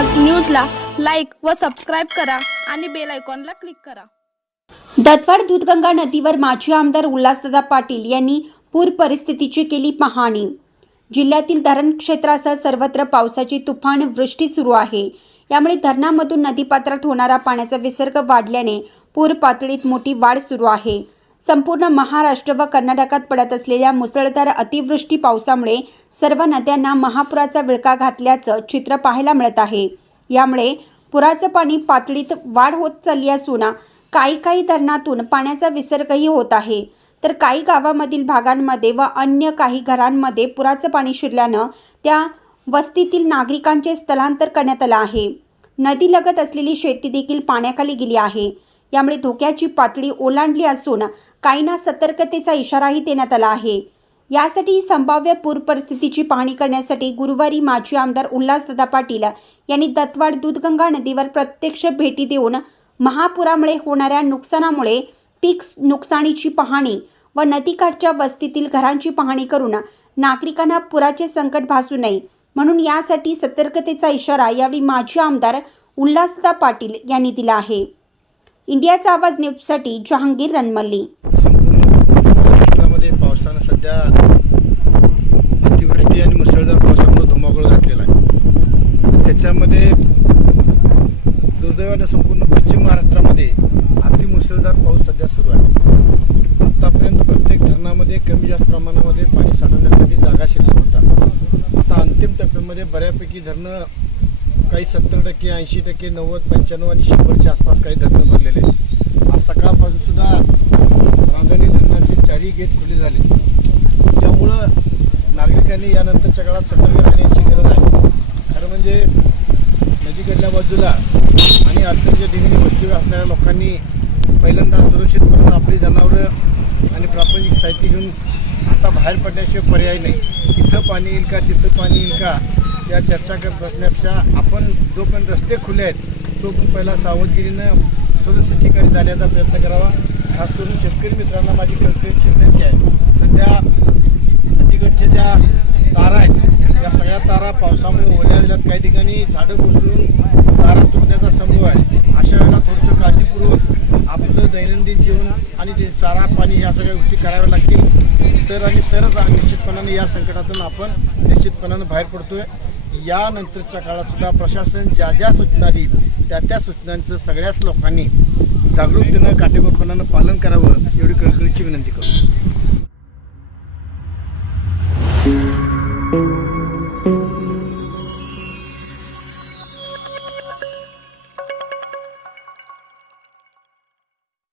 न्यूजला लाईक व सबस्क्राईब करा आणि बेल आयकॉनला क्लिक करा. दत्तवाड दूधगंगा नदीवर माजी आमदार उल्हासदादा पाटील यांनी पूर परिस्थितीची केली पाहणी. जिल्ह्यातील धरण क्षेत्रासह सर्वत्र पावसाची तुफान वृष्टी सुरू आहे. यामुळे धरणामधून नदीपात्रात होणारा पाण्याचा विसर्ग वाढल्याने पूर पातळीत मोठी वाढ सुरू आहे. संपूर्ण महाराष्ट्र व कर्नाटकात पडत असलेल्या मुसळधार अतिवृष्टी पावसामुळे सर्व नद्यांना महापुराचा विळका घातल्याचं चित्र पाहायला मिळत आहे. यामुळे पुराचं पाणी पातळीत वाढ होत चालली असून काही काही धरणातून पाण्याचा विसर्गही होत आहे. तर काही गावामधील भागांमध्ये व अन्य काही घरांमध्ये पुराचं पाणी शिरल्यानं त्या वस्तीतील नागरिकांचे स्थलांतर करण्यात आलं आहे. नदीलगत असलेली शेती देखील पाण्याखाली गेली आहे. यामुळे धोक्याची पातळी ओलांडली असून काहींना सतर्कतेचा इशाराही देण्यात आला आहे. यासाठी संभाव्य पूर परिस्थितीची पाहणी करण्यासाठी गुरुवारी माजी आमदार उल्हासदादा पाटील यांनी दत्तवाड दूधगंगा नदीवर प्रत्यक्ष भेटी देऊन महापुरामुळे होणाऱ्या नुकसानामुळे पीक नुकसानीची पाहणी व नदीकाठच्या वस्तीतील घरांची पाहणी करून नागरिकांना पुराचे संकट भासू नये म्हणून यासाठी सतर्कतेचा इशारा यावेळी माजी आमदार उल्हासदा पाटील यांनी दिला आहे. इंडियाचा आवाज न्यूजसाठी जहांगीर रनमल्ली. संपूर्ण महाराष्ट्रामध्ये पावसानं सध्या अतिवृष्टी आणि मुसळधार पावसामुळे धुमाकूळ घातलेला आहे. त्याच्यामध्ये दुर्दैवानं संपूर्ण पश्चिम महाराष्ट्रामध्ये अतिमुसळधार पाऊस सध्या सुरू आहे. आत्तापर्यंत प्रत्येक धरणामध्ये कमी जास्त प्रमाणामध्ये पाणी साठवण्यासाठी जागा शिल्लक होता. आता अंतिम टप्प्यामध्ये बऱ्यापैकी धरणं काही सत्तर टक्के ऐंशी टक्के नव्वद पंच्याण्णव आणि शंभरच्या आसपास काही धरणं भरलेले आहेत. आज सकाळपासून सुद्धा रांजणी धरणाचे चारही गेट खुले झाले. त्यामुळं नागरिकांनी यानंतरच्या काळात सतर्क राहण्याची गरज आहे. खरं म्हणजे नदीकडल्या बाजूला आणि अडचणीच्या ठिकाणी वस्तीवर असणाऱ्या लोकांनी पहिल्यांदा सुरक्षितपणे आपली जनावरं आणि प्रापंचिक साहित्य घेऊन आता बाहेर पडण्याशिवाय पर्याय नाही. इथं पाणी येईल का तिथं पाणी येईल का या चर्चा करत बसण्यापेक्षा आपण जोपर्यंत रस्ते खुले आहेत तोपर्यंत पहिला सावधगिरीनं सुरक्षित ठिकाणी जाण्याचा प्रयत्न करावा. खास करून शेतकरी मित्रांना माझी कळकळीची विनंती आहे. सध्या नदीकडच्या ज्या तारा आहेत या सगळ्या तारा पावसामुळे ओल्या झाल्यात. काही ठिकाणी झाडं कोसळून तारा तुटण्याचा संभव आहे. अशा वेळेला थोडंसं काळजीपूर्वक आपलं दैनंदिन जीवन आणि ते चारा पाणी ह्या सगळ्या गोष्टी कराव्या लागतील. तर आणि तरच निश्चितपणाने या संकटातून आपण निश्चितपणानं बाहेर पडतो आहे यानंतरच्या काळात सुद्धा प्रशासन ज्या ज्या सूचना देईल त्या त्या सूचनांचं सगळ्याच लोकांनी जागरूकतेनं काटेकोरपणानं पालन करावं एवढी कळकळीची विनंती करू.